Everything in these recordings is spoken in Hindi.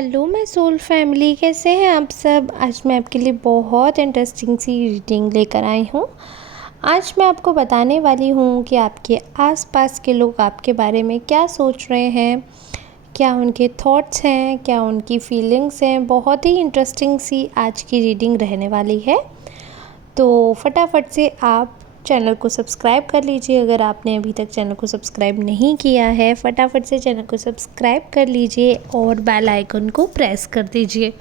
हेलो मैं सोल फैमिली, कैसे हैं आप सब। आज मैं आपके लिए बहुत इंटरेस्टिंग सी रीडिंग लेकर आई हूँ। आज मैं आपको बताने वाली हूँ कि आपके आसपास के लोग आपके बारे में क्या सोच रहे हैं, क्या उनके थॉट्स हैं, क्या उनकी फीलिंग्स हैं। बहुत ही इंटरेस्टिंग सी आज की रीडिंग रहने वाली है। तो फटाफट से आप चैनल को सब्सक्राइब कर लीजिए। अगर आपने अभी तक चैनल को सब्सक्राइब नहीं किया है, फटाफट से चैनल को सब्सक्राइब कर लीजिए और बेल आइकन को प्रेस कर दीजिए।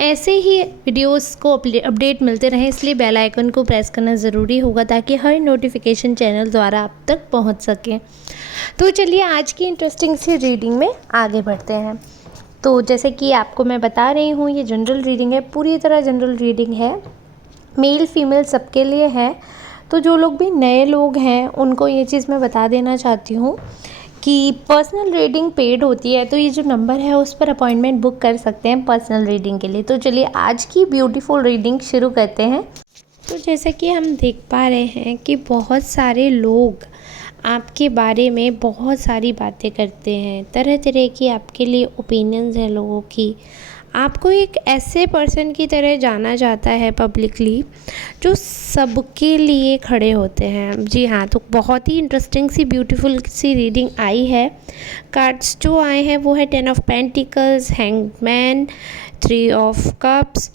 ऐसे ही वीडियोस को अपडेट मिलते रहें, इसलिए बेल आइकन को प्रेस करना ज़रूरी होगा ताकि हर नोटिफिकेशन चैनल द्वारा आप तक पहुंच सके। तो चलिए आज की इंटरेस्टिंग सी रीडिंग में आगे बढ़ते हैं। तो जैसे कि आपको मैं बता रही हूँ, ये जनरल रीडिंग है, पूरी तरह जनरल रीडिंग है, मेल फीमेल सबके लिए है। तो जो लोग भी नए लोग हैं उनको ये चीज़ मैं बता देना चाहती हूँ कि पर्सनल रीडिंग पेड होती है, तो ये जो नंबर है उस पर अपॉइंटमेंट बुक कर सकते हैं पर्सनल रीडिंग के लिए। तो चलिए आज की ब्यूटीफुल रीडिंग शुरू करते हैं। तो जैसा कि हम देख पा रहे हैं कि बहुत सारे लोग आपके बारे में बहुत सारी बातें करते हैं, तरह तरह की आपके लिए ओपिनियंस हैं लोगों की। आपको एक ऐसे पर्सन की तरह जाना जाता है पब्लिकली जो सबके लिए खड़े होते हैं। जी हाँ, तो बहुत ही इंटरेस्टिंग सी ब्यूटीफुल सी रीडिंग आई है। कार्ड्स जो आए हैं वो है 10 of pentacles, hangman, 3 of cups,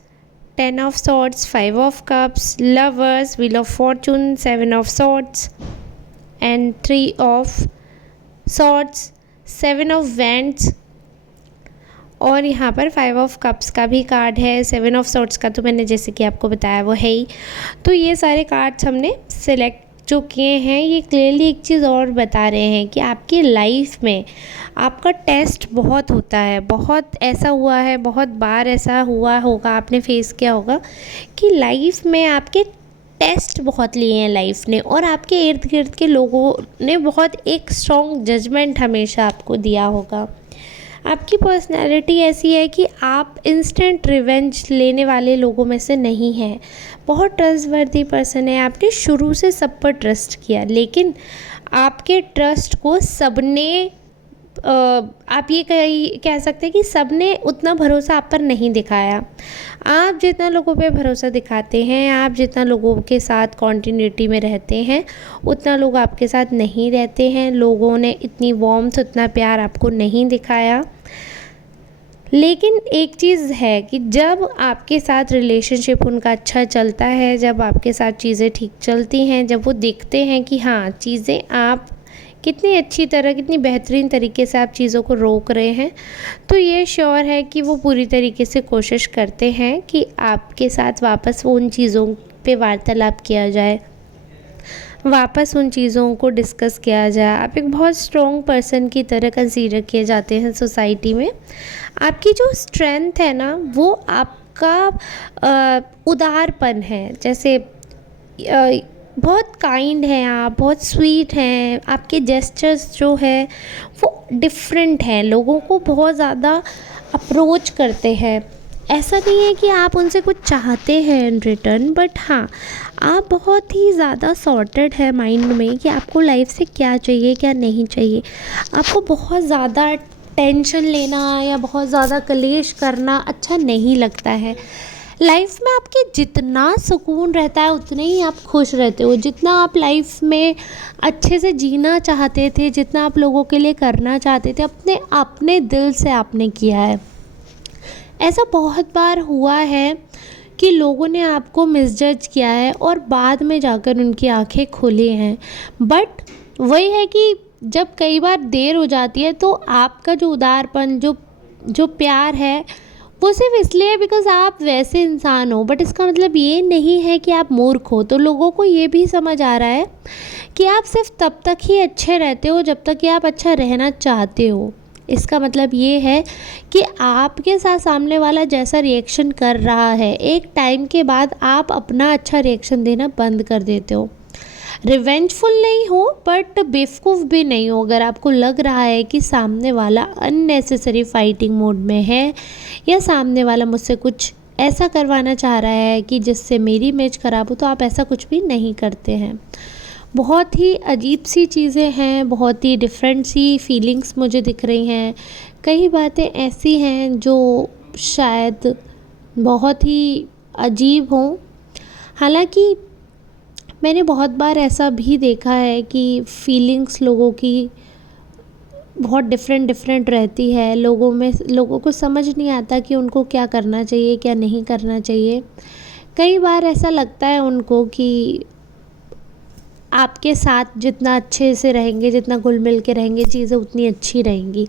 10 of swords, 5 of cups, lovers, wheel of fortune, 7 of swords and 3 of swords, 7 of wands और यहाँ पर 5 ऑफ कप्स का भी कार्ड है। 7 ऑफ सॉर्ड्स का तो मैंने जैसे कि आपको बताया वो है ही। तो ये सारे कार्ड्स हमने सेलेक्ट जो किए हैं, ये क्लियरली एक चीज़ और बता रहे हैं कि आपकी लाइफ में आपका टेस्ट बहुत होता है। बहुत ऐसा हुआ है, बहुत बार ऐसा हुआ होगा, आपने फेस किया होगा कि लाइफ में आपके टेस्ट बहुत लिए हैं लाइफ ने, और आपके इर्द गिर्द के लोगों ने बहुत एक स्ट्रॉन्ग जजमेंट हमेशा आपको दिया होगा। आपकी पर्सनैलिटी ऐसी है कि आप इंस्टेंट रिवेंज लेने वाले लोगों में से नहीं हैं। बहुत ट्रस्टवर्दी पर्सन है, आपने शुरू से सब पर ट्रस्ट किया, लेकिन आपके ट्रस्ट को सबने आप ये कह सकते हैं कि सबने उतना भरोसा आप पर नहीं दिखाया। आप जितना लोगों पे भरोसा दिखाते हैं, आप जितना लोगों के साथ कॉन्टिन्यूटी में रहते हैं, उतना लोग आपके साथ नहीं रहते हैं। लोगों ने इतनी वार्मथ, उतना प्यार आपको नहीं दिखाया। लेकिन एक चीज़ है कि जब आपके साथ रिलेशनशिप उनका अच्छा चलता है, जब आपके साथ चीज़ें ठीक चलती हैं, जब वो देखते हैं कि हाँ चीज़ें आप कितनी अच्छी तरह, कितनी बेहतरीन तरीके से आप चीज़ों को रोक रहे हैं, तो ये श्योर है कि वो पूरी तरीके से कोशिश करते हैं कि आपके साथ वापस उन चीज़ों पे वार्तालाप किया जाए, वापस उन चीज़ों को डिस्कस किया जाए। आप एक बहुत स्ट्रॉन्ग पर्सन की तरह कंसीडर किए जाते हैं सोसाइटी में। आपकी जो स्ट्रेंथ है ना, वो आपका उदारपन है। जैसे बहुत काइंड हैं आप, बहुत स्वीट हैं, आपके जेस्चर्स जो है वो डिफरेंट हैं, लोगों को बहुत ज़्यादा अप्रोच करते हैं। ऐसा नहीं है कि आप उनसे कुछ चाहते हैं इन रिटर्न, बट हाँ आप बहुत ही ज़्यादा सॉर्टेड है माइंड में कि आपको लाइफ से क्या चाहिए क्या नहीं चाहिए। आपको बहुत ज़्यादा टेंशन लेना या बहुत ज़्यादा कलेश करना अच्छा नहीं लगता है। लाइफ में आपके जितना सुकून रहता है उतने ही आप खुश रहते हो। जितना आप लाइफ में अच्छे से जीना चाहते थे, जितना आप लोगों के लिए करना चाहते थे, अपने दिल से आपने किया है। ऐसा बहुत बार हुआ है कि लोगों ने आपको मिसजज किया है और बाद में जाकर उनकी आंखें खुली हैं। बट वही है कि जब कई बार देर हो जाती है तो आपका जो उदारपन, जो प्यार है, वो सिर्फ इसलिए बिकॉज़ आप वैसे इंसान हो। बट इसका मतलब ये नहीं है कि आप मूर्ख हो। तो लोगों को ये भी समझ आ रहा है कि आप सिर्फ तब तक ही अच्छे रहते हो जब तक कि आप अच्छा रहना चाहते हो। इसका मतलब ये है कि आपके साथ सामने वाला जैसा रिएक्शन कर रहा है, एक टाइम के बाद आप अपना अच्छा रिएक्शन देना बंद कर देते हो। रिवेंजफुल नहीं हो बट बेवकूफ़ भी नहीं हो। अगर आपको लग रहा है कि सामने वाला अननेसेसरी फाइटिंग मोड में है या सामने वाला मुझसे कुछ ऐसा करवाना चाह रहा है कि जिससे मेरी इमेज ख़राब हो, तो आप ऐसा कुछ भी नहीं करते हैं। बहुत ही अजीब सी चीज़ें हैं, बहुत ही डिफरेंट सी फीलिंग्स मुझे दिख रही हैं कई बातें ऐसी हैं जो शायद बहुत ही अजीब हों। हालाँकि मैंने बहुत बार ऐसा भी देखा है कि फीलिंग्स लोगों की बहुत डिफरेंट डिफरेंट रहती है। लोगों को समझ नहीं आता कि उनको क्या करना चाहिए, क्या नहीं करना चाहिए। कई बार ऐसा लगता है उनको कि आपके साथ जितना अच्छे से रहेंगे, जितना घुल मिल के रहेंगे, चीज़ें उतनी अच्छी रहेंगी।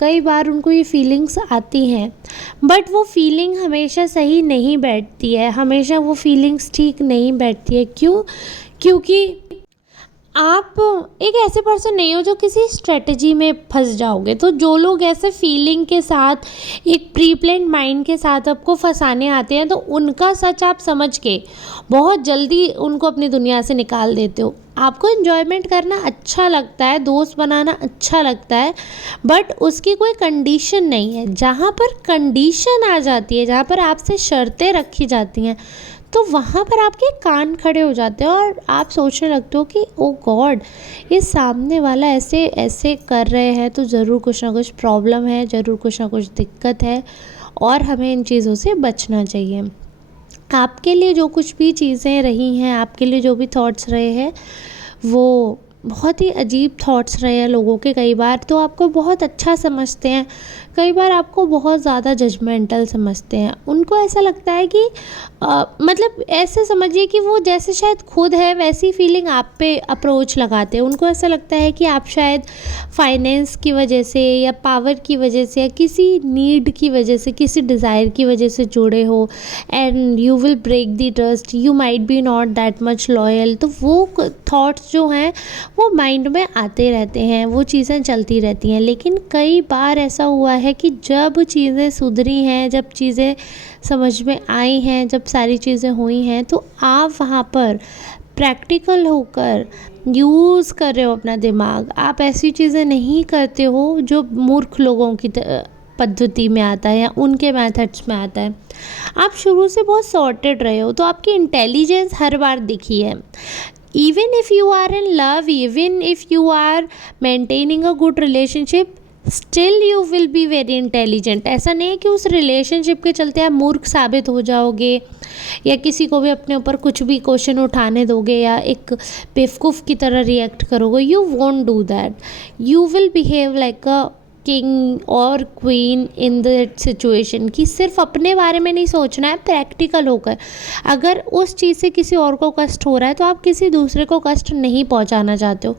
कई बार उनको ये फीलिंग्स आती हैं, बट वो फीलिंग हमेशा सही नहीं बैठती है, हमेशा वो फीलिंग्स ठीक नहीं बैठती है। क्यों? क्योंकि आप एक ऐसे पर्सन नहीं हो जो किसी स्ट्रेटजी में फंस जाओगे। तो जो लोग ऐसे फीलिंग के साथ, एक प्री प्लान्ड माइंड के साथ आपको फंसाने आते हैं, तो उनका सच आप समझ के बहुत जल्दी उनको अपनी दुनिया से निकाल देते हो। आपको एन्जॉयमेंट करना अच्छा लगता है, दोस्त बनाना अच्छा लगता है, बट उसकी कोई कंडीशन नहीं है। जहाँ पर कंडीशन आ जाती है, जहाँ पर आपसे शर्तें रखी जाती हैं, तो वहाँ पर आपके कान खड़े हो जाते हैं और आप सोचने लगते हो कि ओ गॉड, ये सामने वाला ऐसे ऐसे कर रहे हैं तो ज़रूर कुछ ना कुछ प्रॉब्लम है, ज़रूर कुछ ना कुछ दिक्कत है और हमें इन चीज़ों से बचना चाहिए। आपके लिए जो कुछ भी चीज़ें रही हैं, आपके लिए जो भी थॉट्स रहे हैं, वो बहुत ही अजीब थॉट्स रहे हैं लोगों के। कई बार तो आपको बहुत अच्छा समझते हैं, कई बार आपको बहुत ज़्यादा जजमेंटल समझते हैं। उनको ऐसा लगता है कि मतलब ऐसे समझिए कि वो जैसे शायद खुद है वैसी फीलिंग आप पे अप्रोच लगाते हैं। उनको ऐसा लगता है कि आप शायद फाइनेंस की वजह से या पावर की वजह से या किसी नीड की वजह से, किसी डिज़ायर की वजह से जुड़े हो, and you will break the trust, you might be not that much loyal. तो वो थॉट्स जो हैं वो माइंड में आते रहते हैं, वो चीज़ें चलती रहती हैं। लेकिन कई बार ऐसा हुआ है कि जब चीज़ें सुधरी हैं, जब चीज़ें समझ में आई हैं, जब सारी चीज़ें हुई हैं, तो आप वहाँ पर प्रैक्टिकल होकर यूज़ कर रहे हो अपना दिमाग। आप ऐसी चीज़ें नहीं करते हो जो मूर्ख लोगों की पद्धति में आता है या उनके मेथड्स में आता है। आप शुरू से बहुत सॉर्टेड रहे हो, तो आपकी इंटेलिजेंस हर बार दिखी है। Even if you are in love, even if you are maintaining a good relationship, still you will be very intelligent. ऐसा नहीं है कि उस रिलेशनशिप के चलते आप मूर्ख साबित हो जाओगे या किसी को भी अपने ऊपर कुछ भी क्वेश्चन उठाने दोगे या एक बेवकूफ़ की तरह रिएक्ट करोगे। You won't do that, you will behave like a king और क्वीन इन दैट सिचुएशन। कि सिर्फ अपने बारे में नहीं सोचना है, प्रैक्टिकल होकर। अगर उस चीज़ से किसी और को कष्ट हो रहा है तो आप किसी दूसरे को कष्ट नहीं पहुंचाना चाहते हो,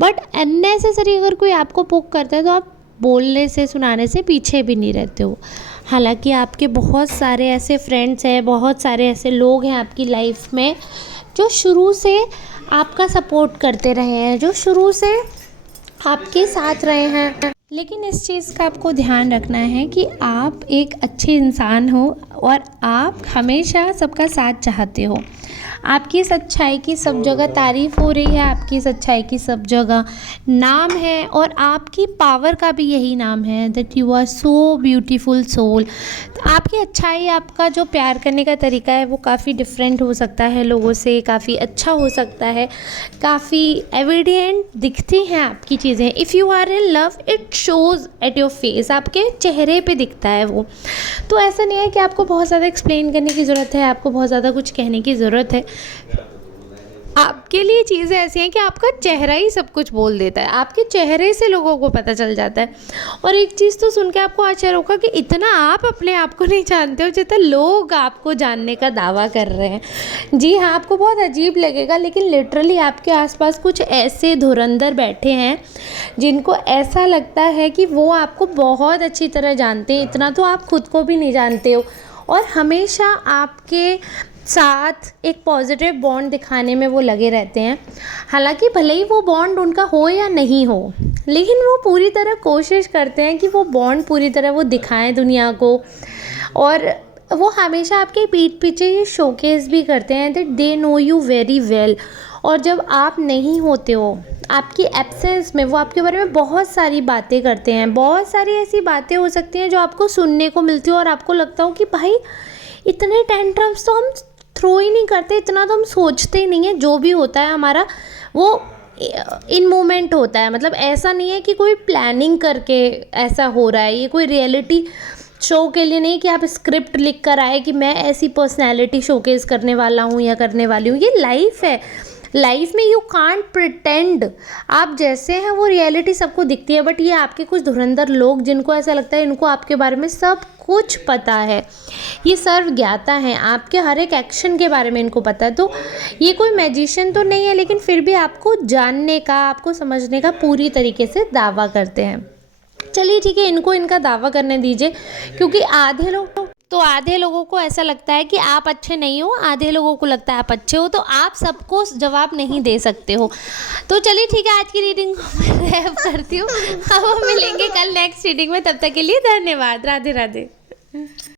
बट अननेसेसरी अगर कोई आपको पोक करता है तो आप बोलने से, सुनाने से पीछे भी नहीं रहते हो। हालांकि आपके बहुत सारे ऐसे फ्रेंड्स हैं, बहुत सारे ऐसे लोग हैं आपकी लाइफ में जो शुरू से आपका सपोर्ट करते रहे हैं, जो शुरू से आपके साथ रहे हैं। लेकिन इस चीज़ का आपको ध्यान रखना है कि आप एक अच्छे इंसान हो और आप हमेशा सबका साथ चाहते हो। आपकी सच्चाई की सब जगह तारीफ़ हो रही है, आपकी सच्चाई की सब जगह नाम है, और आपकी पावर का भी यही नाम है, that you are so beautiful soul. आपकी अच्छाई, आपका जो प्यार करने का तरीका है वो काफ़ी डिफरेंट हो सकता है लोगों से, काफ़ी अच्छा हो सकता है, काफ़ी एविडेंट दिखती हैं आपकी चीज़ें। If you are in love it shows at your face, आपके चेहरे पे दिखता है वो। तो ऐसा नहीं है कि आपको बहुत ज़्यादा एक्सप्लेन करने की ज़रूरत है, आपको बहुत ज़्यादा कुछ कहने की ज़रूरत है। आपके लिए चीज़ें ऐसी हैं कि आपका चेहरा ही सब कुछ बोल देता है, आपके चेहरे से लोगों को पता चल जाता है। और एक चीज़ तो सुन के आपको आश्चर्य होगा कि इतना आप अपने आप को नहीं जानते हो जितना लोग आपको जानने का दावा कर रहे हैं। जी हाँ, आपको बहुत अजीब लगेगा, लेकिन लिटरली आपके आसपास कुछ ऐसे धुरंधर बैठे हैं जिनको ऐसा लगता है कि वो आपको बहुत अच्छी तरह जानते हैं। इतना तो आप खुद को भी नहीं जानते हो, और हमेशा आपके साथ एक पॉजिटिव बॉन्ड दिखाने में वो लगे रहते हैं। हालांकि भले ही वो बॉन्ड उनका हो या नहीं हो, लेकिन वो पूरी तरह कोशिश करते हैं कि वो बॉन्ड पूरी तरह वो दिखाएं दुनिया को। और वो हमेशा आपके पीठ पीछे ये शोकेस भी करते हैं that they know you very well. और जब आप नहीं होते हो, आपकी एब्सेंस में, वो आपके बारे में बहुत सारी बातें करते हैं। बहुत सारी ऐसी बातें हो सकती हैं जो आपको सुनने को मिलती हो और आपको लगता हो कि भाई इतने टेंट्रम्स तो हम थ्रो ही नहीं करते, इतना तो हम सोचते ही नहीं है। जो भी होता है हमारा वो इन मोमेंट होता है, मतलब ऐसा नहीं है कि कोई प्लानिंग करके ऐसा हो रहा है, ये कोई रियलिटी शो के लिए नहीं कि आप स्क्रिप्ट लिख कर आए कि मैं ऐसी पर्सनैलिटी शोकेस करने वाला हूँ या करने वाली हूँ। ये लाइफ है, लाइफ में यू कांट प्रिटेंड, आप जैसे हैं वो रियलिटी सबको दिखती है, बट ये आपके कुछ धुरंधर लोग जिनको ऐसा लगता है इनको आपके बारे में सब कुछ पता है, ये सर्व ज्ञाता हैं, आपके हर एक एक्शन के बारे में इनको पता है। तो ये कोई मैजिशियन तो नहीं है, लेकिन फिर भी आपको जानने का, आपको समझने का पूरी तरीके से दावा करते हैं। चलिए ठीक है, इनको इनका दावा करने दीजिए, क्योंकि आधे लोगों को ऐसा लगता है कि आप अच्छे नहीं हो, आधे लोगों को लगता है आप अच्छे हो, तो आप सबको जवाब नहीं दे सकते हो। तो चलिए ठीक है, आज की रीडिंग को मैं रैप करती हूँ। अब हम मिलेंगे कल नेक्स्ट रीडिंग में, तब तक के लिए धन्यवाद। राधे राधे।